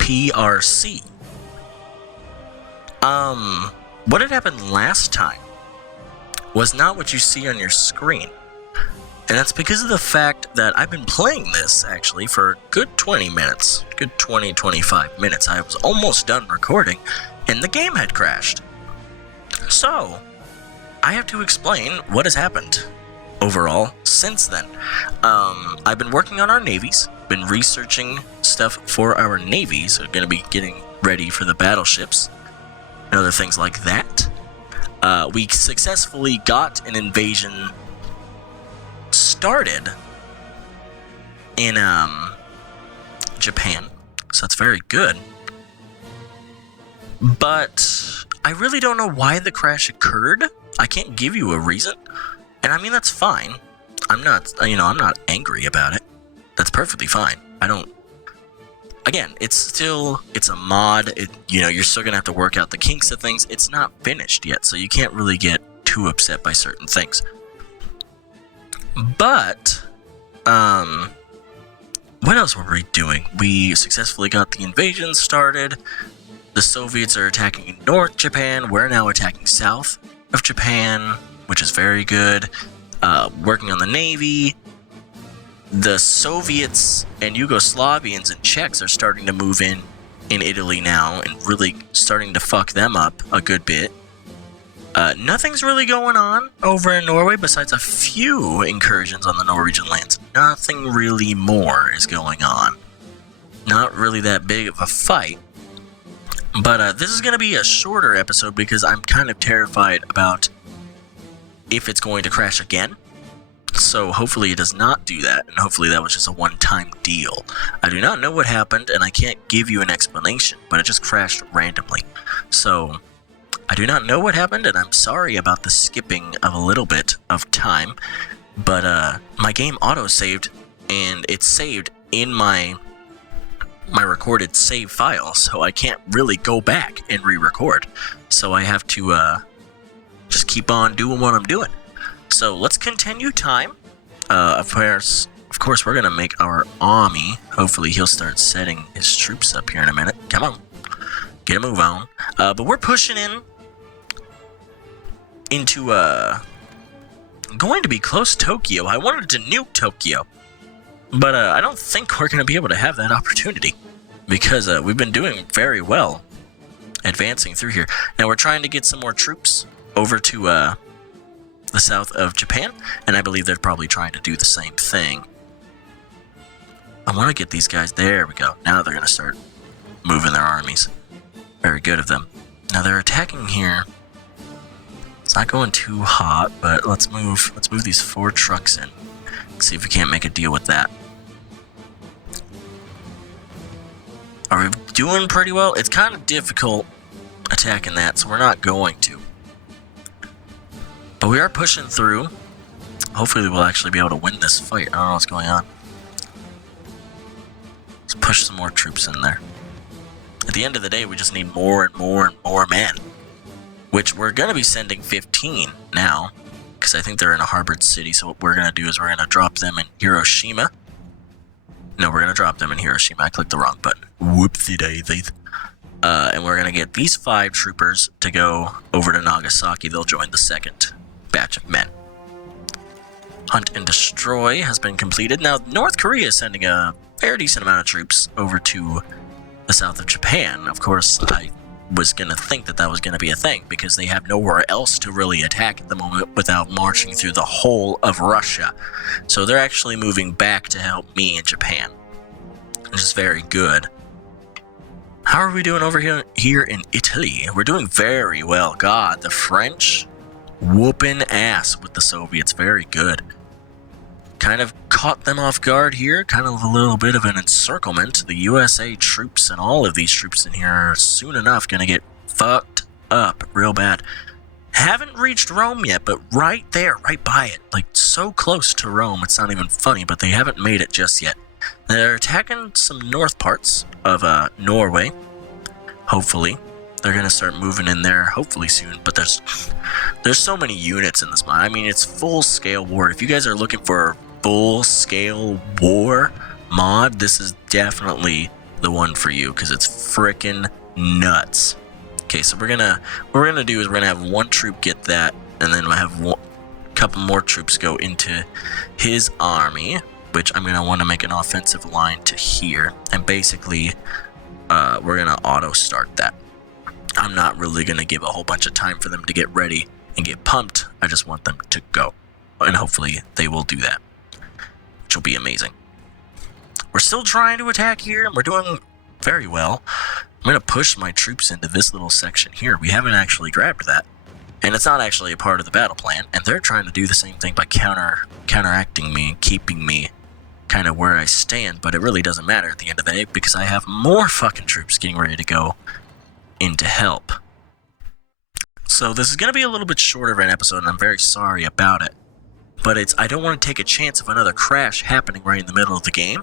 PRC. What had happened last time was not what you see on your screen. And that's because of the fact that I've been playing this, actually, for a good 20 minutes. Good 20, 25 minutes. I was almost done recording, and the game had crashed. So, I have to explain what has happened overall since then. I've been working on our navies, been researching stuff for our navies. We're going to be getting ready for the battleships and other things like that. We successfully got an invasion started in Japan, so that's very good. But I really don't know why the crash occurred. I can't give you a reason, and I mean that's fine. I'm not angry about it. That's perfectly fine. Again, it's a mod. You're still gonna have to work out the kinks of things. It's not finished yet, so you can't really get too upset by certain things. But, what else were we doing? We successfully got the invasion started. The Soviets are attacking North Japan. We're now attacking south of Japan, which is very good. Working on the Navy. The Soviets and Yugoslavians and Czechs are starting to move in Italy now and really starting to fuck them up a good bit. Nothing's really going on over in Norway besides a few incursions on the Norwegian lands. Nothing really more is going on. Not really that big of a fight. But this is going to be a shorter episode because I'm kind of terrified about if it's going to crash again. So hopefully it does not do that, and hopefully that was just a one-time deal. I do not know what happened, and I can't give you an explanation, but it just crashed randomly. So I do not know what happened, and I'm sorry about the skipping of a little bit of time, but my game auto-saved, and it's saved in my recorded save file, so I can't really go back and re-record. So I have to just keep on doing what I'm doing. So let's continue time. Of course, we're going to make our army. Hopefully he'll start setting his troops up here in a minute. Come on. Get a move on. But we're pushing into going to be close to Tokyo. I wanted to nuke Tokyo. But I don't think we're going to be able to have that opportunity. Because we've been doing very well advancing through here. Now we're trying to get some more troops over to the south of Japan, and I believe they're probably trying to do the same thing. I want to get these guys. There we go. Now they're going to start moving their armies. Very good of them. Now they're attacking here. It's not going too hot, but let's move these 4 trucks in. See if we can't make a deal with that. Are we doing pretty well? It's kind of difficult attacking that, so we're not going to. But we are pushing through. Hopefully we'll actually be able to win this fight. I don't know what's going on. Let's push some more troops in there. At the end of the day, we just need more and more and more men. Which we're going to be sending 15 now. Because I think they're in a harbored city. So what we're going to do is we're going to drop them in Hiroshima. No, we're going to drop them in Hiroshima. I clicked the wrong button. Whoopsie-daisy. And we're going to get these 5 troopers to go over to Nagasaki. They'll join the second batch of men. Hunt and destroy has been completed. Now, North Korea is sending a fair decent amount of troops over to the south of Japan. Of course, I was going to think that was going to be a thing because they have nowhere else to really attack at the moment without marching through the whole of Russia. So they're actually moving back to help me in Japan, which is very good. How are we doing over here in Italy? We're doing very well. God, the French whooping ass with the Soviets. Very good. Kind of caught them off guard here. Kind of a little bit of an encirclement. The USA troops and all of these troops in here are soon enough going to get fucked up real bad. Haven't reached Rome yet, but right there, right by it. Like so close to Rome, it's not even funny, but they haven't made it just yet. They're attacking some north parts of Norway. Hopefully. They're going to start moving in there hopefully soon. But there's so many units in this mod. I mean, it's full-scale war. If you guys are looking for a full-scale war mod, this is definitely the one for you because it's frickin' nuts. Okay, so what we're gonna do is we're gonna have one troop get that, and then we'll have a couple more troops go into his army, which I'm gonna want to make an offensive line to here, and basically we're gonna auto start that. I'm not really gonna give a whole bunch of time for them to get ready and get pumped. I just want them to go, and hopefully they will do that, which will be amazing. We're still trying to attack here, and we're doing very well. I'm going to push my troops into this little section here. We haven't actually grabbed that, and it's not actually a part of the battle plan, and they're trying to do the same thing by counteracting me, keeping me kind of where I stand, but it really doesn't matter at the end of the day because I have more fucking troops getting ready to go in to help. So this is going to be a little bit shorter of an episode, and I'm very sorry about it, but I don't want to take a chance of another crash happening right in the middle of the game.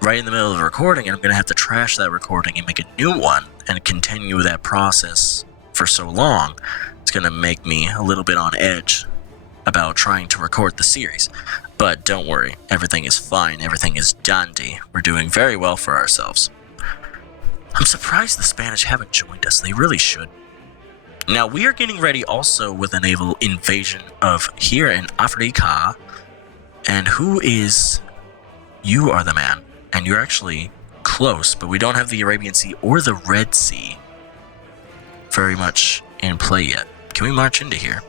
Right in the middle of the recording, and I'm going to have to trash that recording and make a new one and continue that process for so long. It's going to make me a little bit on edge about trying to record the series. But don't worry, everything is fine, everything is dandy. We're doing very well for ourselves. I'm surprised the Spanish haven't joined us, they really should. Now, we are getting ready also with a naval invasion of here in Africa. And who is... You are the man. And you're actually close, but we don't have the Arabian Sea or the Red Sea very much in play yet. Can we march into here?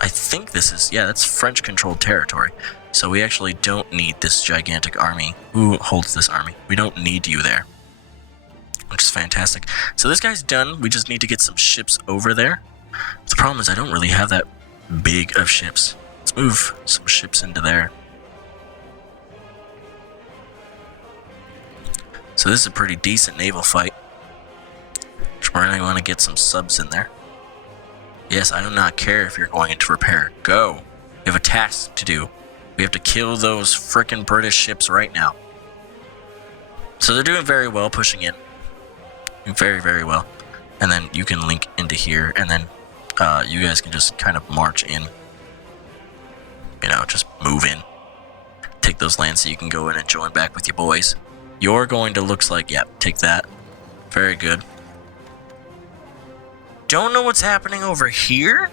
I think this is, yeah, that's French-controlled territory. So we actually don't need this gigantic army. Who holds this army? We don't need you there, which is fantastic. So this guy's done. We just need to get some ships over there. The problem is I don't really have that big of ships. Let's move some ships into there. So this is a pretty decent naval fight. We're going to want to get some subs in there. Yes, I do not care if you're going into repair. Go. We have a task to do. We have to kill those frickin' British ships right now. So they're doing very well, pushing in. Very, very well. And then you can link into here, and then you guys can just kind of march in. You know, just move in. Take those lands so you can go in and join back with your boys. You're going to, looks like, yeah, take that. Very good. Don't know what's happening over here.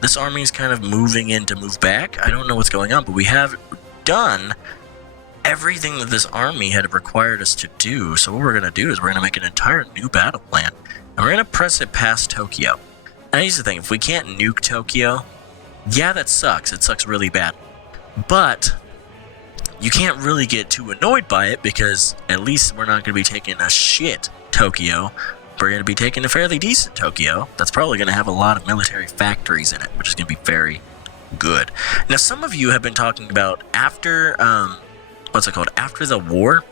This army is kind of moving in to move back. I don't know what's going on, but we have done everything that this army had required us to do. So what we're going to do is we're going to make an entire new battle plan, and we're going to press it past Tokyo. And here's the thing, if we can't nuke Tokyo, yeah, that sucks. It sucks really bad. But you can't really get too annoyed by it because at least we're not going to be taking a shit Tokyo. We're going to be taking a fairly decent Tokyo that's probably going to have a lot of military factories in it, which is going to be very good. Now, some of you have been talking about after, after the war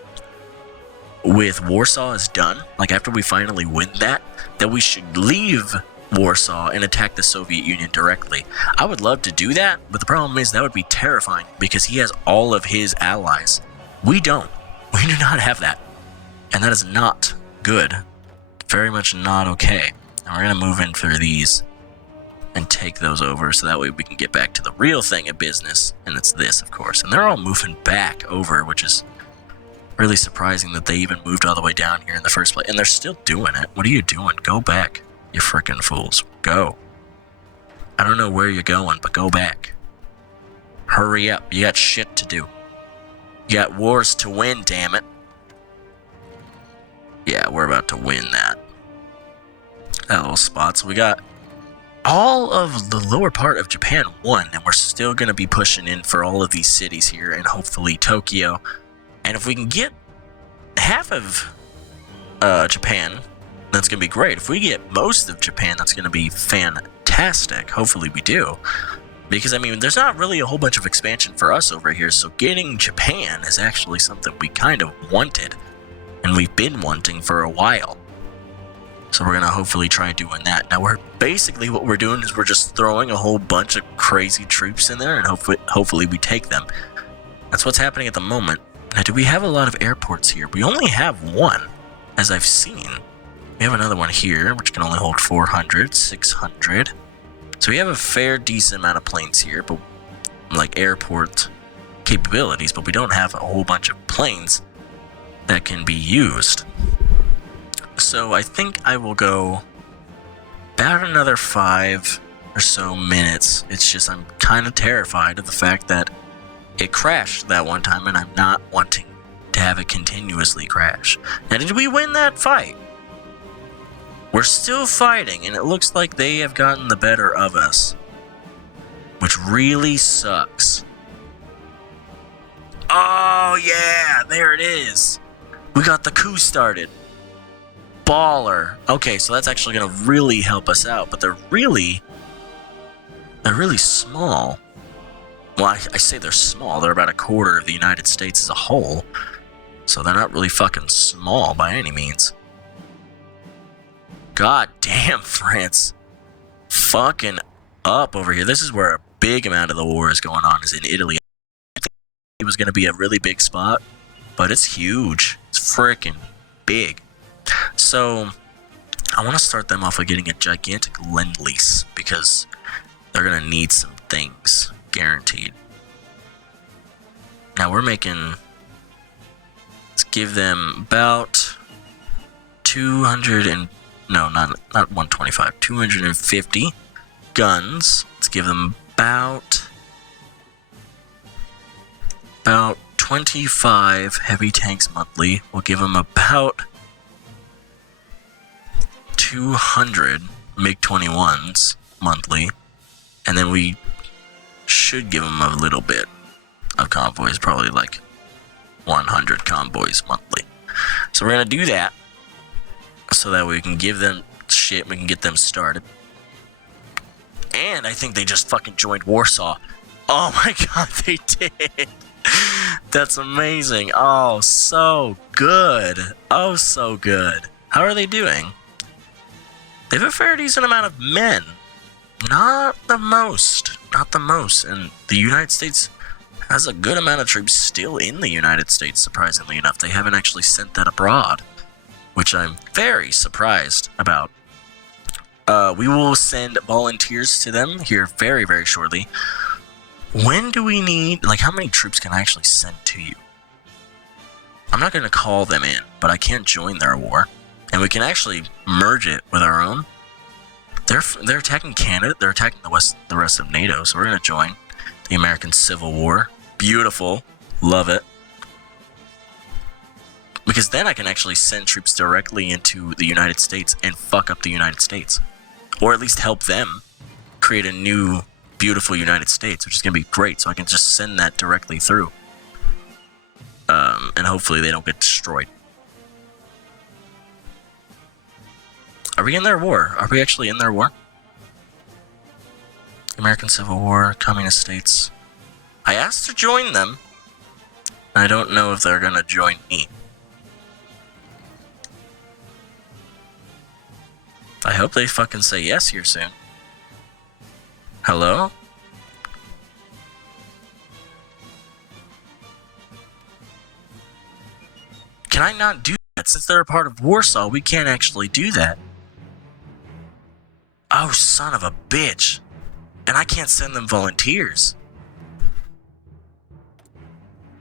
with Warsaw is done, like after we finally win that we should leave Warsaw and attack the Soviet Union directly. I would love to do that, but the problem is that would be terrifying because he has all of his allies. We don't. We do not have that. And that is not good. Very much not okay. And we're going to move in for these and take those over so that way we can get back to the real thing of business, and it's this, of course. And they're all moving back over, which is really surprising that they even moved all the way down here in the first place. And they're still doing it. What are you doing? Go back, you frickin' fools. Go. I don't know where you're going, but go back. Hurry up. You got shit to do. You got wars to win, damn it. Yeah, we're about to win that little spot. So we got all of the lower part of Japan won, and we're still going to be pushing in for all of these cities here and hopefully Tokyo. And if we can get half of Japan, that's going to be great. If we get most of Japan, that's going to be fantastic. Hopefully we do. Because, I mean, there's not really a whole bunch of expansion for us over here, so getting Japan is actually something we kind of wanted. And we've been wanting for a while. So we're going to hopefully try doing that. Now, what we're doing is we're just throwing a whole bunch of crazy troops in there, and hopefully we take them. That's what's happening at the moment. Now, do we have a lot of airports here? We only have one, as I've seen. We have another one here, which can only hold 400, 600. So we have a fair decent amount of planes here, but like airport capabilities, but we don't have a whole bunch of planes that can be used. So I think I will go about another 5 or so minutes. It's just I'm kind of terrified of the fact that it crashed that one time, and I'm not wanting to have it continuously crash. Now, did we win that fight? We're still fighting, and it looks like they have gotten the better of us, which really sucks. Oh yeah, there it is. We got the coup started. Baller. Okay, so that's actually gonna really help us out, but they're really small. Well, I say they're small. They're about a quarter of the United States as a whole, so they're not really fucking small by any means. God damn, France. Fucking up over here. This is where a big amount of the war is going on, is in Italy. I think it was going to be a really big spot, but it's huge. It's freaking big. So, I want to start them off by getting a gigantic lend-lease, because they're going to need some things. Guaranteed. Now, we're making... Let's give them about 200 and... No, not 125. 250 guns. Let's give them about 25 heavy tanks monthly. We'll give them about 200 MiG-21s monthly. And then we should give them a little bit of convoys, probably like 100 convoys monthly. So we're going to do that, so that we can give them shit, we can get them started. And I think they just fucking joined Warsaw. Oh my god, they did! That's amazing. Oh, so good. Oh, so good. How are they doing? They have a fair decent amount of men. Not the most. Not the most. And the United States has a good amount of troops still in the United States, surprisingly enough. They haven't actually sent that abroad, which I'm very surprised about. We will send volunteers to them here very, very shortly. When do we need... Like, how many troops can I actually send to you? I'm not going to call them in, but I can join their war. And we can actually merge it with our own. They're attacking Canada. They're attacking the rest of NATO. So we're going to join the American Civil War. Beautiful. Love it. Because then I can actually send troops directly into the United States and fuck up the United States. Or at least help them create a new, beautiful United States, which is going to be great. So I can just send that directly through. And hopefully they don't get destroyed. Are we in their war? Are we actually in their war? American Civil War, Communist States. I asked to join them. I don't know if they're going to join me. I hope they fucking say yes here soon. Hello? Can I not do that? Since they're a part of Warsaw, we can't actually do that. Oh, son of a bitch. And I can't send them volunteers.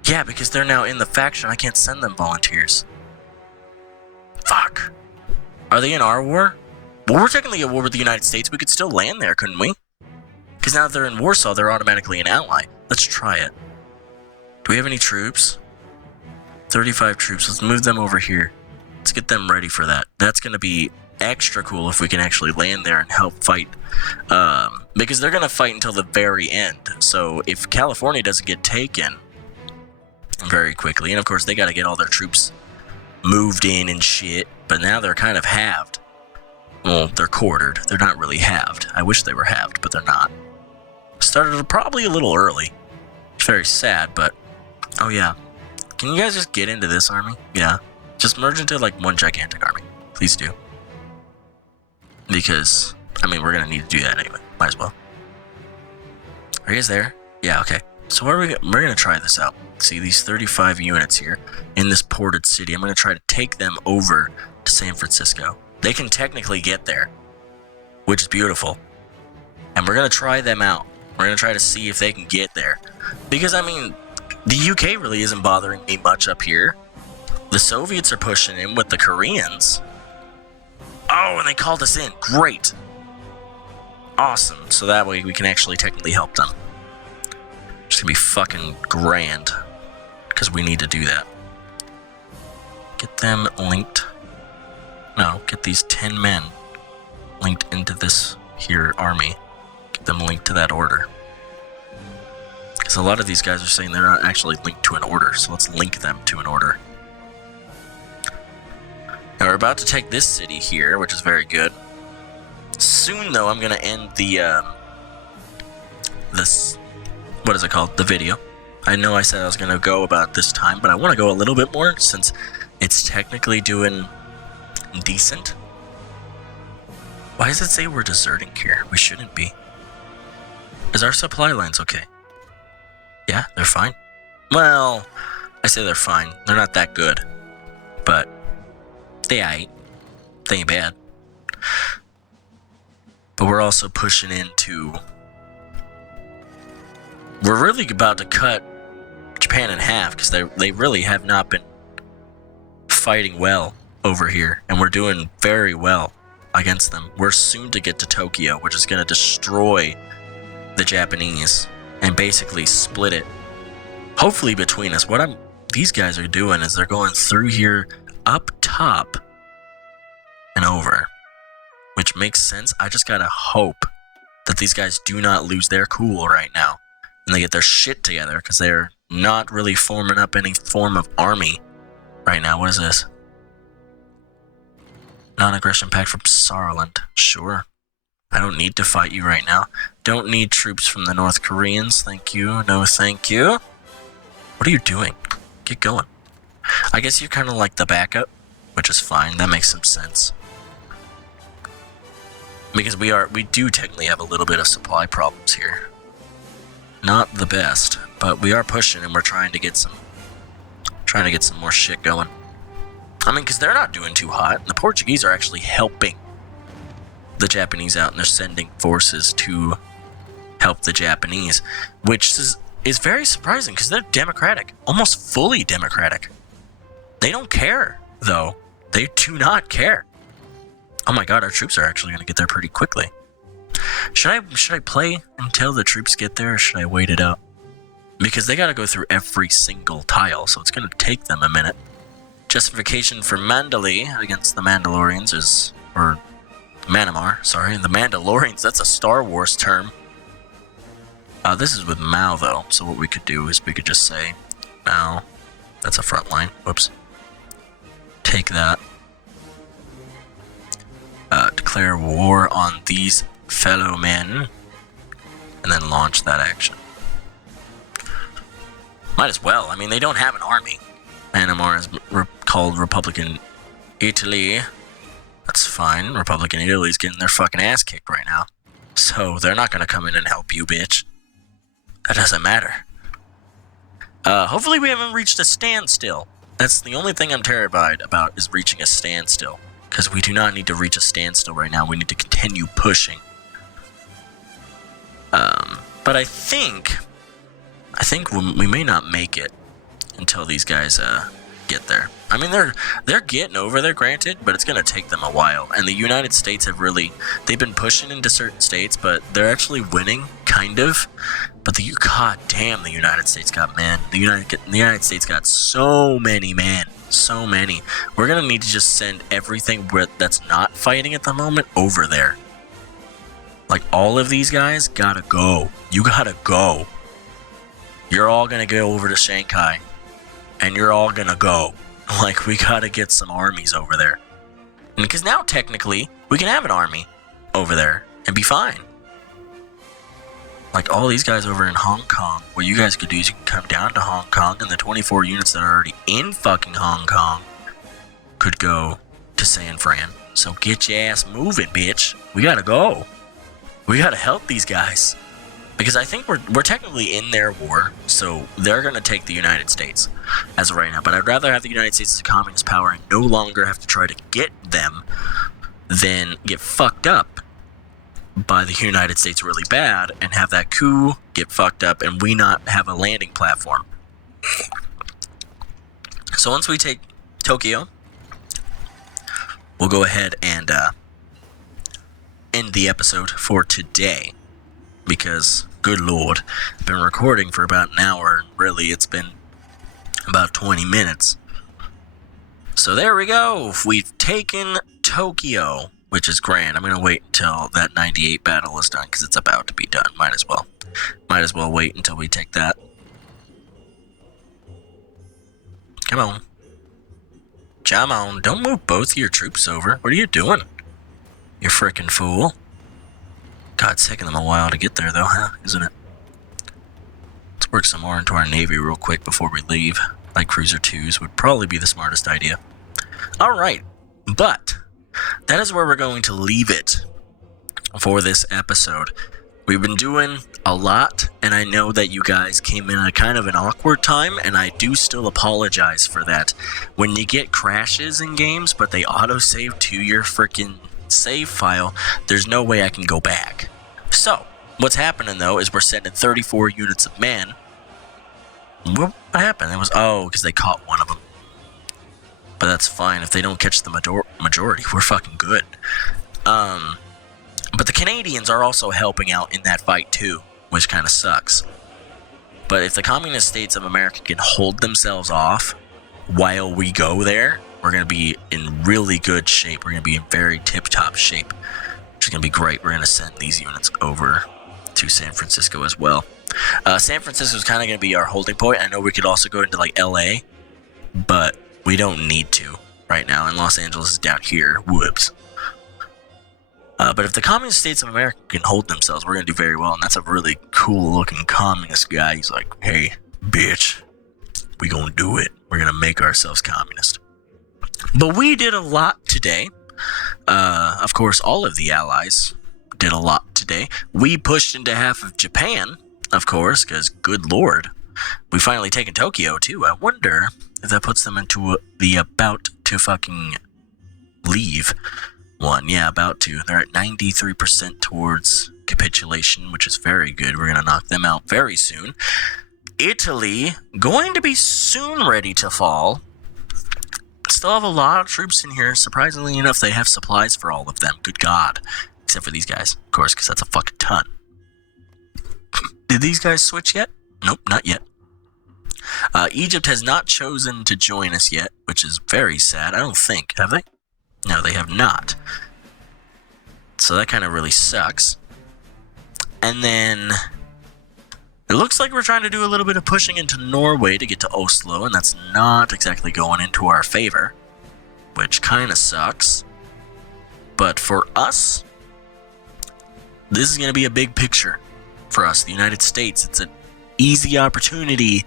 Yeah, because they're now in the faction, I can't send them volunteers. Fuck. Are they in our war? Well, we're technically at war with the United States. We could still land there, couldn't we? Because now that they're in Warsaw, they're automatically an ally. Let's try it. Do we have any troops? 35 troops. Let's move them over here. Let's get them ready for that. That's going to be extra cool if we can actually land there and help fight. Because they're going to fight until the very end. So if California doesn't get taken very quickly, and of course they got to get all their troops moved in and shit, but now they're kind of halved. Well, they're quartered. They're not really halved. I wish they were halved, but they're not. Started probably a little early. It's very sad, but... Oh, yeah. Can you guys just get into this army? Yeah. Just merge into, like, one gigantic army. Please do. Because, I mean, we're gonna need to do that anyway. Might as well. Are you guys there? Yeah, okay. So what are we're gonna try this out. See, these 35 units here in this ported city. I'm gonna try to take them over to San Francisco. They can technically get there, which is beautiful. And we're going to try them out. We're going to try to see if they can get there. Because, I mean, the UK really isn't bothering me much up here. The Soviets are pushing in with the Koreans. Oh, and they called us in. Great. Awesome. So that way we can actually technically help them. It's gonna be fucking grand. Because we need to do that. Get them linked. No, get these 10 men linked into this here army. Get them linked to that order. Because a lot of these guys are saying they're not actually linked to an order. So let's link them to an order. Now we're about to take this city here, which is very good. Soon, though, I'm going to end the, this, what is it called? The video. I know I said I was going to go about this time, but I want to go a little bit more since it's technically doing decent. Why does it say we're deserting here? We shouldn't be. Is our supply lines okay? Yeah, they're fine. Well, I say they're fine. They're not that good. But they ain't. They ain't bad. But we're also pushing into... We're really about to cut Japan in half because they really have not been fighting well over here. And we're doing very well against them. We're soon to get to Tokyo, which is going to destroy the Japanese and basically split it. Hopefully between us. What these guys are doing is they're going through here up top and over, which makes sense. I just gotta hope that these guys do not lose their cool right now and they get their shit together because they're not really forming up any form of army right now. What is this? Non-aggression pact from Saarland. Sure. I don't need to fight you right now. Don't need troops from the North Koreans. Thank you. No, thank you. What are you doing? Get going. I guess you're kind of like the backup, which is fine. That makes some sense. Because we do technically have a little bit of supply problems here. Not the best, but we are pushing and we're trying to get some more shit going. I mean, because they're not doing too hot. The Portuguese are actually helping the Japanese out, and they're sending forces to help the Japanese, which is very surprising because they're democratic, almost fully democratic. They don't care, though. They do not care. Oh my god, our troops are actually going to get there pretty quickly. Should I play until the troops get there, or should I wait it out? Because they got to go through every single tile, so it's going to take them a minute. Justification for Mandalay against the Mandalorians is... or Manamar, sorry. The Mandalorians, that's a Star Wars term. This is with Mao, though, so what we could do is we could just say, Mao, that's a front line. Whoops. Take that. Declare war on these fellow men, and then launch that action. Might as well. I mean, they don't have an army. Manamar is called Republican Italy. That's fine. Republican Italy's getting their fucking ass kicked right now. So they're not gonna come in and help you, bitch. That doesn't matter. Hopefully we haven't reached a standstill. That's the only thing I'm terrified about, is reaching a standstill. Because we do not need to reach a standstill right now. We need to continue pushing. But I think we may not make it until these guys get there. I mean, they're getting over there, granted, but it's going to take them a while. And the United States they've been pushing into certain states, but they're actually winning, kind of. But god damn, the United States got men. The United States got so many men. So many. We're going to need to just send everything that's not fighting at the moment over there. Like, all of these guys gotta go. You gotta go. You're all going to go over to Shanghai. And you're all going to go. Like, we gotta get some armies over there. And because now, technically, we can have an army over there and be fine. Like, all these guys over in Hong Kong, what you guys could do is you can come down to Hong Kong, and the 24 units that are already in fucking Hong Kong could go to San Fran. So get your ass moving, bitch. We gotta go. We gotta help these guys. Because I think we're technically in their war, so they're gonna take the United States as of right now. But I'd rather have the United States as a communist power and no longer have to try to get them than get fucked up by the United States really bad and have that coup get fucked up and we not have a landing platform. So once we take Tokyo, we'll go ahead and end the episode for today. Because, good lord, I've been recording for about an hour, and really it's been about 20 minutes. So there we go. We've taken Tokyo, which is grand. I'm going to wait until that 98 battle is done, because it's about to be done. Might as well. Might as well wait until we take that. Come on. Come on. Don't move both of your troops over. What are you doing? You frickin' fool. God, it's taking them a while to get there, though, huh? Isn't it? Let's work some more into our Navy real quick before we leave. Light Cruiser 2s would probably be the smartest idea. Alright, but that is where we're going to leave it for this episode. We've been doing a lot, and I know that you guys came in at a kind of an awkward time, and I do still apologize for that. When you get crashes in games, but they autosave to your freaking save file, there's no way I can go back. So, what's happening though is we're sending 34 units of men. What happened? It was, because they caught one of them. But that's fine. If they don't catch the majority, we're fucking good. But the Canadians are also helping out in that fight too, which kind of sucks. But if the Communist States of America can hold themselves off while we go there, we're going to be in really good shape. We're going to be in very tip-top shape, which is going to be great. We're going to send these units over to San Francisco as well. San Francisco is kind of going to be our holding point. I know we could also go into like LA, but we don't need to right now. And Los Angeles is down here. Whoops. But if the Communist States of America can hold themselves, we're going to do very well. And that's a really cool-looking communist guy. He's like, hey, bitch, we going to do it. We're going to make ourselves communist. But we did a lot today. Of course, all of the allies did a lot today. We pushed into half of Japan, of course, because good lord. We finally taken Tokyo, too. I wonder if that puts them into the about to fucking leave one. Yeah, about to. They're at 93% towards capitulation, which is very good. We're going to knock them out very soon. Italy, going to be soon ready to fall. Still have a lot of troops in here. Surprisingly enough, they have supplies for all of them. Good God. Except for these guys, of course, because that's a fucking ton. Did these guys switch yet? Nope, not yet. Egypt has not chosen to join us yet, which is very sad. I don't think. Have they? No, they have not. So that kind of really sucks. And then it looks like we're trying to do a little bit of pushing into Norway to get to Oslo, and that's not exactly going into our favor, which kind of sucks. But for us, this is going to be a big picture for us, the United States. It's an easy opportunity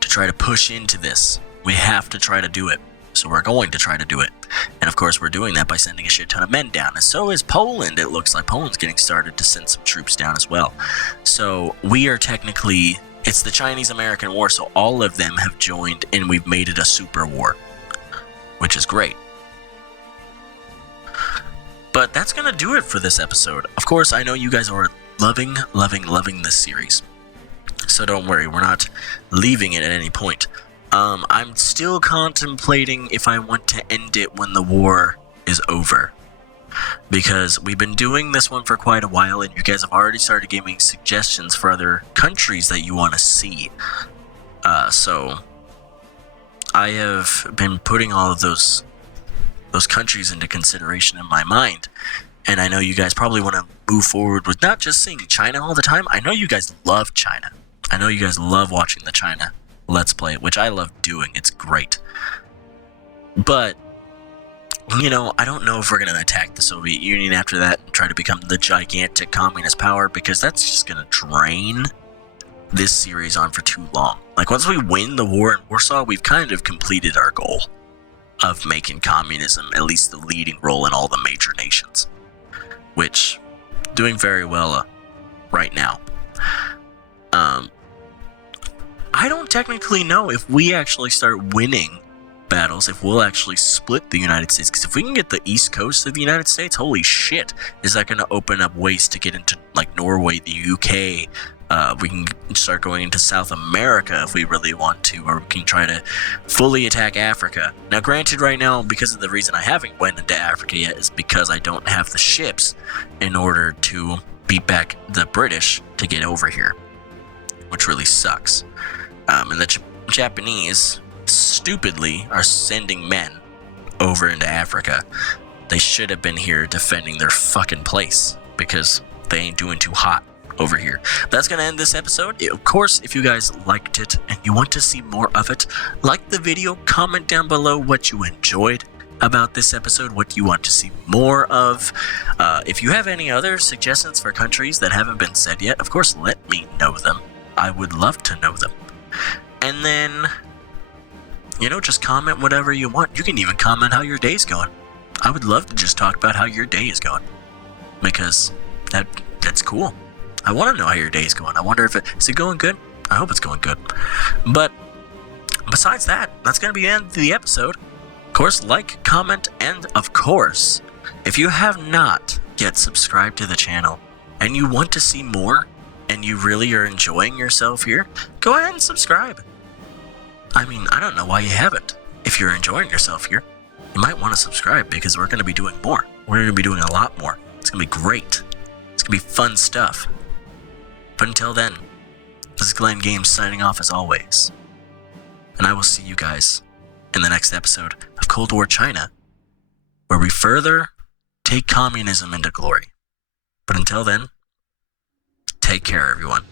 to try to push into this. We have to try to do it. So we're going to try to do it. And of course, we're doing that by sending a shit ton of men down. And so is Poland. It looks like Poland's getting started to send some troops down as well. So we are technically, it's the Chinese-American War, so all of them have joined and we've made it a super war, which is great. But that's going to do it for this episode. Of course, I know you guys are loving this series. So don't worry, we're not leaving it at any point. I'm still contemplating if I want to end it when the war is over. Because we've been doing this one for quite a while, and you guys have already started giving suggestions for other countries that you want to see. So I have been putting all of those countries into consideration in my mind. And I know you guys probably want to move forward with not just seeing China all the time. I know you guys love China. I know you guys love watching the China Let's Play, which I love doing. It's great. But, you know, I don't know if we're going to attack the Soviet Union after that and try to become the gigantic communist power, because that's just going to drain this series on for too long. Like, once we win the war in Warsaw, we've kind of completed our goal of making communism at least the leading role in all the major nations, which doing very well right now. I don't technically know if we actually start winning battles, if we'll actually split the United States, because if we can get the east coast of the United States, holy shit, is that going to open up ways to get into like Norway, the UK, We can start going into South America if we really want to, or we can try to fully attack Africa. Now, granted, right now, because of the reason I haven't went into Africa yet is because I don't have the ships in order to beat back the British to get over here, which really sucks. And the Japanese, stupidly, are sending men over into Africa. They should have been here defending their fucking place, because they ain't doing too hot over here. But that's gonna end this episode. Of course, if you guys liked it and you want to see more of it, like the video, comment down below what you enjoyed about this episode, what you want to see more of. If you have any other suggestions for countries that haven't been said yet, of course, let me know them. I would love to know them. And then, just comment whatever you want. You can even comment how your day's going. I would love to just talk about how your day is going, because that's cool. I want to know how your day's going. I wonder if is it going good? I hope it's going good. But besides that, that's going to be the end of the episode. Of course, like, comment, and of course, if you have not yet subscribed to the channel and you want to see more and you really are enjoying yourself here, go ahead and subscribe. I mean, I don't know why you haven't. If you're enjoying yourself here, you might want to subscribe, because we're going to be doing more. We're going to be doing a lot more. It's going to be great. It's going to be fun stuff. But until then, this is Glenn Games signing off as always. And I will see you guys in the next episode of Cold War China, where we further take communism into glory. But until then, take care, everyone.